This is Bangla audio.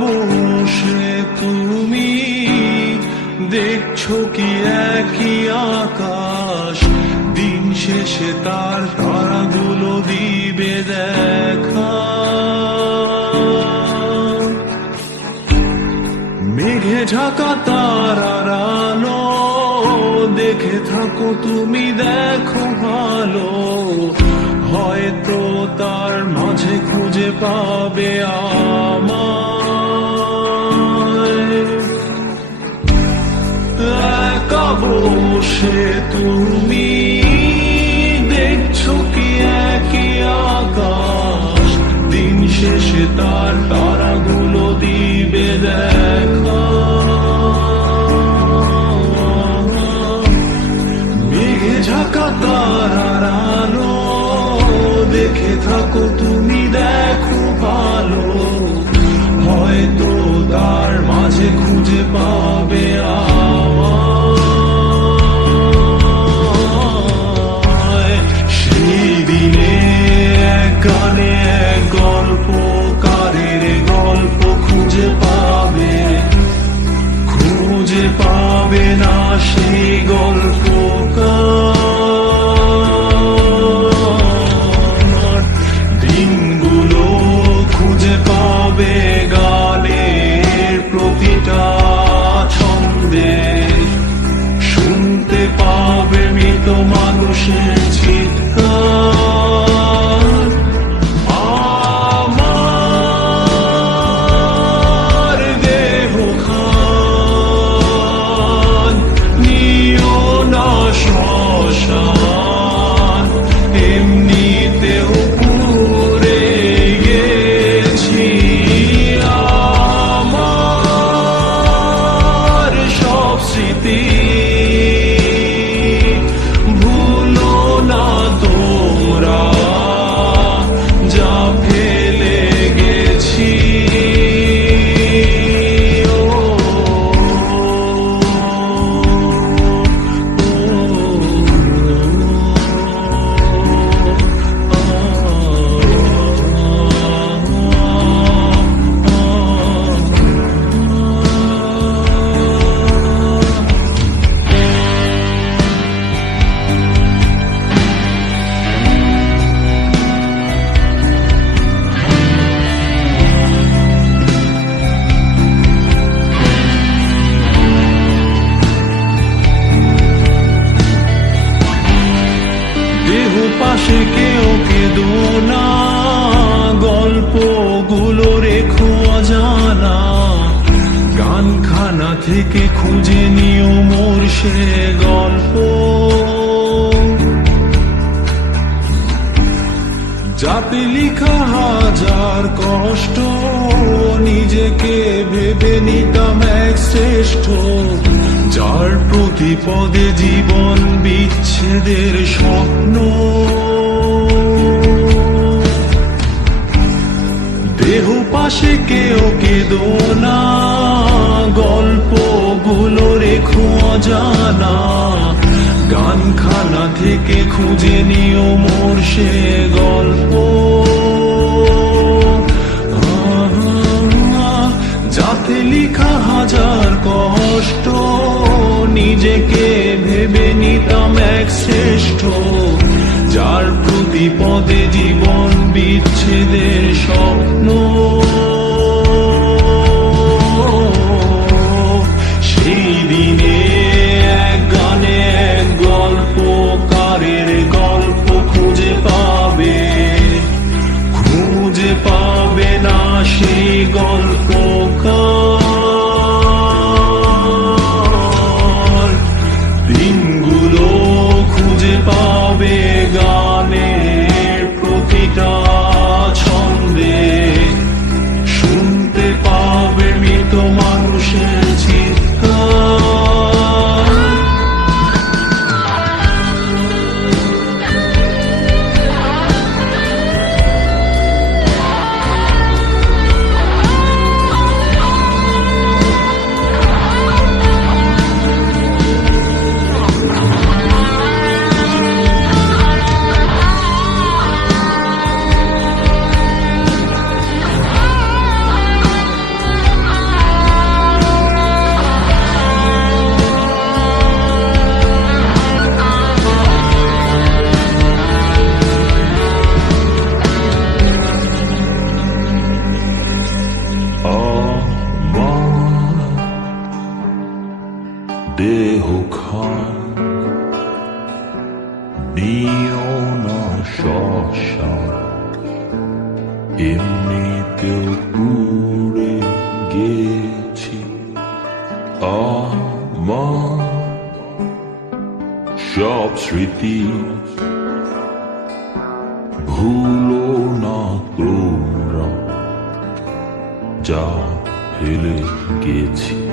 বসে তুমি দেখছো কি একই আকাশ, দিন শেষে তার তারাগুলো দিবে দেখা। মেঘে ঢাকা তারার আলো দেখে থাকো তুমি, দেখো ভালো, হয়তো তার মাঝে খুঁজে পাবে আমায়। একা বসে তুমি দেখছো কি একই আকাশ, দিন শেষে তার তারাগুলো দিবে দেখা। মেঘে ঢাকা তারার আলো দেখে থাকো তুমি, দেখো ভালো, হয়তো তার মাঝে খুঁজে পাবে আমায়। সেই দিনে এক গানে এক গল্পকারের গল্প খুঁজে পাবে না সেই গল্পকার। দিনগুলো খুঁজে পাবে গানের প্রতিটা ছন্দে, শুনতে পাবে মৃত মানুষের চিৎকার। আমার দেহ খান নিও না শ্মশান, এমনিতেও পুড়ে গেছি। আমার সব স্মৃতি ভুলো না তোমরা, যা ফেলে গেছি। দেহ পাশে কেউ কেঁদো না, গল্পগুলো রেখো অজানা, গানখানা থেকে খুঁজে নিও মোর সে গল্প। যাতে লিখা হাজার কষ্ট, নিজেকে ভেবে নিতাম এক শ্রেষ্ঠ, যার প্রতি পদে জীবন বিচ্ছেদের স্বপ্ন। দেহ পাশে কেউ কেঁদো না, গল্পগুলো রেখো অজানা, গানখানা থেকে খুঁজে নিও মোর সে গল্প। যাতে লিখা হাজার কষ্ট, নিজেকে ভেবে নিতাম এক শ্রেষ্ঠ, যার প্রতি পদে জীবন বিচ্ছেদের স্বপ্ন। সেই দিনে এক গানে এক গল্পকারের গল্প খুঁজে পাবে না সেই গল্পকার। দিনগুলো খুঁজে পাবে গানের প্রতিটা ছন্দে, শুনতে পাবে মৃত মানুষের চিৎকার। না শ্মশান, এমনিতেও পুড়ে গেছি। আমার সব স্মৃতি ভুলো না তোমরা, যা ফেলে গেছি।